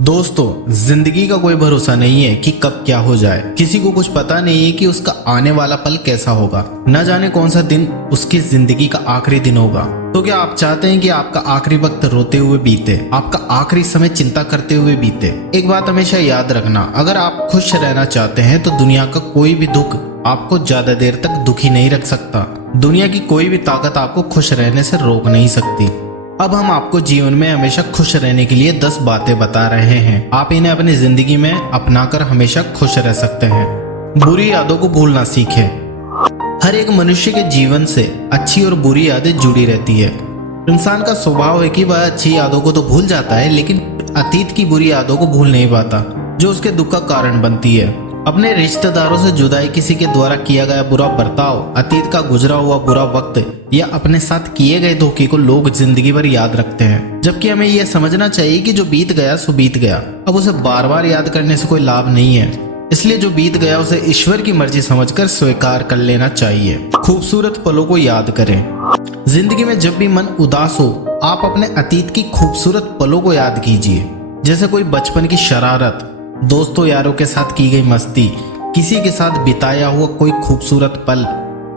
दोस्तों, जिंदगी का कोई भरोसा नहीं है कि कब क्या हो जाए। किसी को कुछ पता नहीं है कि उसका आने वाला पल कैसा होगा। न जाने कौन सा दिन उसकी जिंदगी का आखिरी दिन होगा। तो क्या आप चाहते हैं कि आपका आखिरी वक्त रोते हुए बीते, आपका आखिरी समय चिंता करते हुए बीते? एक बात हमेशा याद रखना, अगर आप खुश रहना चाहते हैं तो दुनिया का कोई भी दुख आपको ज्यादा देर तक दुखी नहीं रख सकता। दुनिया की कोई भी ताकत आपको खुश रहने से रोक नहीं सकती। अब हम आपको जीवन में हमेशा खुश रहने के लिए 10 बातें बता रहे हैं। आप इन्हें अपनी जिंदगी में अपनाकर हमेशा खुश रह सकते हैं। बुरी यादों को भूलना सीखें। हर एक मनुष्य के जीवन से अच्छी और बुरी यादें जुड़ी रहती है। इंसान का स्वभाव है कि वह अच्छी यादों को तो भूल जाता है, लेकिन अतीत की बुरी यादों को भूल नहीं पाता, जो उसके दुख का कारण बनती है। अपने रिश्तेदारों से जुदाई, किसी के द्वारा किया गया बुरा बर्ताव, अतीत का गुजरा हुआ बुरा वक्त या अपने साथ किए गए धोखे को लोग जिंदगी भर याद रखते हैं। जबकि हमें यह समझना चाहिए कि जो बीत गया सो बीत गया, अब उसे बार बार याद करने से कोई लाभ नहीं है। इसलिए जो बीत गया उसे ईश्वर की मर्जी समझकर स्वीकार कर लेना चाहिए। खूबसूरत पलों को याद करें। जिंदगी में जब भी मन उदास हो, आप अपने अतीत की खूबसूरत पलों को याद कीजिए। जैसे कोई बचपन की शरारत, दोस्तों यारों के साथ की गई मस्ती, किसी के साथ बिताया हुआ कोई खूबसूरत पल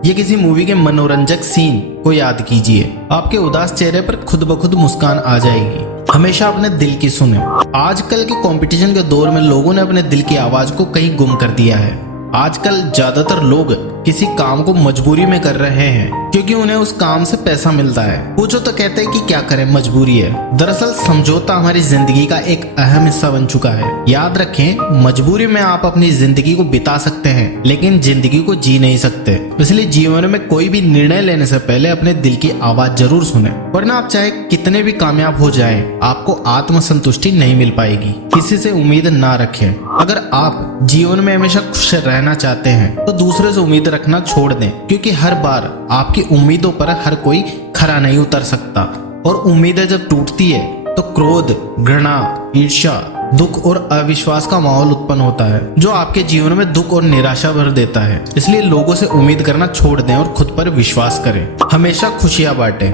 या किसी मूवी के मनोरंजक सीन को याद कीजिए। आपके उदास चेहरे पर खुद ब खुद मुस्कान आ जाएगी। हमेशा अपने दिल की सुने। आजकल के कंपटीशन के दौर में लोगों ने अपने दिल की आवाज को कहीं गुम कर दिया है। आजकल ज्यादातर लोग किसी काम को मजबूरी में कर रहे हैं क्योंकि उन्हें उस काम से पैसा मिलता है। पूछो तो कहते हैं कि क्या करें, मजबूरी है। दरअसल समझौता हमारी जिंदगी का एक अहम हिस्सा बन चुका है। याद रखें, मजबूरी में आप अपनी जिंदगी को बिता सकते हैं, लेकिन जिंदगी को जी नहीं सकते। इसलिए जीवन में कोई भी निर्णय लेने से पहले अपने दिल की आवाज जरूर सुने, वरना आप चाहे कितने भी कामयाब हो जाएं, आपको आत्मसंतुष्टि नहीं मिल पाएगी। किसी से उम्मीद ना रखें। अगर आप जीवन में हमेशा खुश रहना चाहते हैं तो दूसरे से उम्मीद रखना छोड़ दें, क्योंकि हर बार आपकी उम्मीदों पर हर कोई खरा नहीं उतर सकता। और उम्मीदें जब टूटती है तो क्रोध, घृणा, ईर्ष्या, दुख और अविश्वास का माहौल उत्पन्न होता है, जो आपके जीवन में दुख और निराशा भर देता है। इसलिए लोगों से उम्मीद करना छोड़ दें और खुद पर विश्वास करें। हमेशा खुशियां बांटें।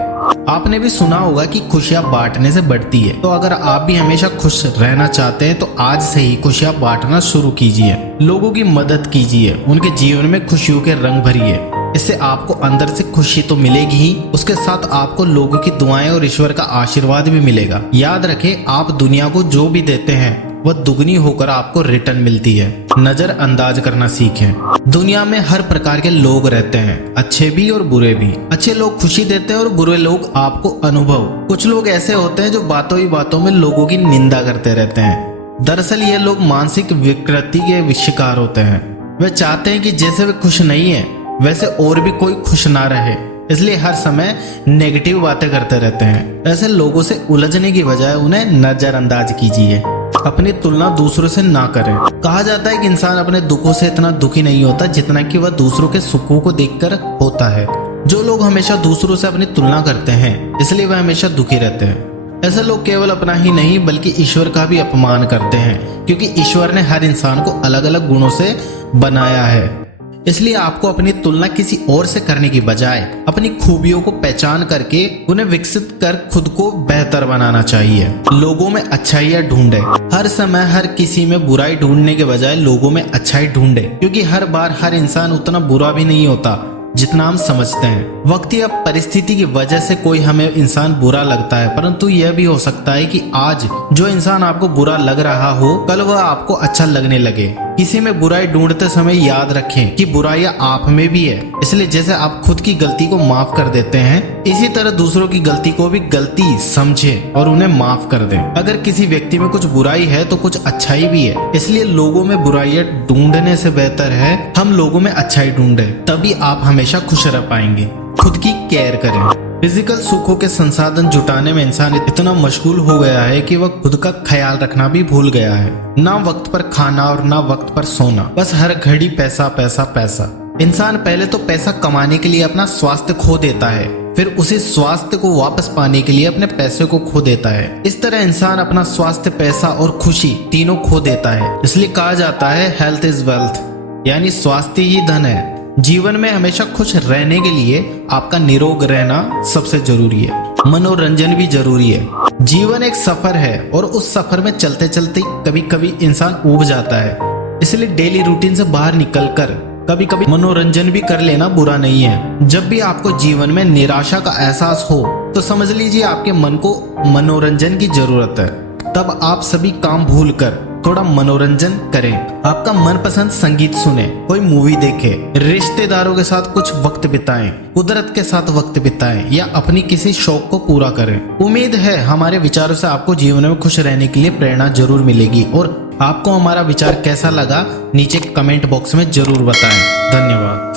आपने भी सुना होगा कि खुशियां बांटने से बढ़ती है। तो अगर आप भी हमेशा खुश रहना चाहते हैं तो आज से ही खुशियां बांटना शुरू कीजिए। लोगों की मदद कीजिए, उनके जीवन में खुशियों के रंग भरिए। इससे आपको अंदर से खुशी तो मिलेगी ही, उसके साथ आपको लोगों की दुआएं और ईश्वर का आशीर्वाद भी मिलेगा। याद रखें, आप दुनिया को जो भी देते हैं वह दुगनी होकर आपको रिटर्न मिलती है। नजर अंदाज करना सीखें। दुनिया में हर प्रकार के लोग रहते हैं, अच्छे भी और बुरे भी। अच्छे लोग खुशी देते हैं और बुरे लोग आपको अनुभव। कुछ लोग ऐसे होते हैं जो बातों ही बातों में लोगों की निंदा करते रहते हैं। दरअसल ये लोग मानसिक विकृति के शिकार होते हैं। वे चाहते हैं कि जैसे वे खुश नहीं है वैसे और भी कोई खुश ना रहे, इसलिए हर समय नेगेटिव बातें करते रहते हैं। ऐसे लोगों से उलझने की बजाय उन्हें नजरअंदाज कीजिए। अपनी तुलना दूसरों से ना करें। कहा जाता है कि इंसान अपने दुखों से इतना दुखी नहीं होता जितना कि वह दूसरों के सुखों को देखकर होता है। जो लोग हमेशा दूसरों से अपनी तुलना करते हैं, इसलिए वह हमेशा दुखी रहते हैं। ऐसे लोग केवल अपना ही नहीं बल्कि ईश्वर का भी अपमान करते हैं, क्योंकि ईश्वर ने हर इंसान को अलग अलग गुणों से बनाया है। इसलिए आपको अपनी तुलना किसी और से करने की बजाय अपनी खूबियों को पहचान करके उन्हें विकसित कर खुद को बेहतर बनाना चाहिए। लोगों में अच्छाइयाँ ढूंढे। हर समय हर किसी में बुराई ढूंढने के बजाय लोगों में अच्छाई ढूंढे, क्योंकि हर बार हर इंसान उतना बुरा भी नहीं होता जितना हम समझते हैं। वक्त या परिस्थिति की वजह से कोई हमें इंसान बुरा लगता है, परंतु यह भी हो सकता है कि आज जो इंसान आपको बुरा लग रहा हो, कल वह आपको अच्छा लगने लगे। किसी में बुराई ढूंढते समय याद रखें कि बुराइयां आप में भी है। इसलिए जैसे आप खुद की गलती को माफ कर देते हैं, इसी तरह दूसरों की गलती को भी गलती समझें और उन्हें माफ कर दें। अगर किसी व्यक्ति में कुछ बुराई है तो कुछ अच्छाई भी है। इसलिए लोगों में बुराइयां ढूंढने से बेहतर है हम लोगों में अच्छाई ढूंढें, तभी आप हमेशा खुश रह पाएंगे। खुद की केयर करें। फिजिकल सुखों के संसाधन जुटाने में इंसान इतना मशगूल हो गया है कि वह खुद का ख्याल रखना भी भूल गया है। ना वक्त पर खाना और ना वक्त पर सोना, बस हर घड़ी पैसा पैसा पैसा। इंसान पहले तो पैसा कमाने के लिए अपना स्वास्थ्य खो देता है, फिर उसी स्वास्थ्य को वापस पाने के लिए अपने पैसे को खो देता है। इस तरह इंसान अपना स्वास्थ्य, पैसा और खुशी तीनों खो देता है। इसलिए कहा जाता है हेल्थ इज वेल्थ, यानी स्वास्थ्य ही धन है। जीवन में हमेशा खुश रहने के लिए आपका निरोग रहना सबसे जरूरी है। मनोरंजन भी जरूरी है। जीवन एक सफर है और उस सफर में चलते चलते कभी कभी इंसान ऊब जाता है, इसलिए डेली रूटीन से बाहर निकलकर कभी कभी मनोरंजन भी कर लेना बुरा नहीं है। जब भी आपको जीवन में निराशा का एहसास हो तो समझ लीजिए आपके मन को मनोरंजन की जरूरत है। तब आप सभी काम भूलकर थोड़ा मनोरंजन करें। आपका मनपसंद संगीत सुने, कोई मूवी देखे, रिश्तेदारों के साथ कुछ वक्त बिताएं, कुदरत के साथ वक्त बिताएं या अपनी किसी शौक को पूरा करें। उम्मीद है हमारे विचारों से आपको जीवन में खुश रहने के लिए प्रेरणा जरूर मिलेगी। और आपको हमारा विचार कैसा लगा नीचे कमेंट बॉक्स में जरूर बताएं। धन्यवाद।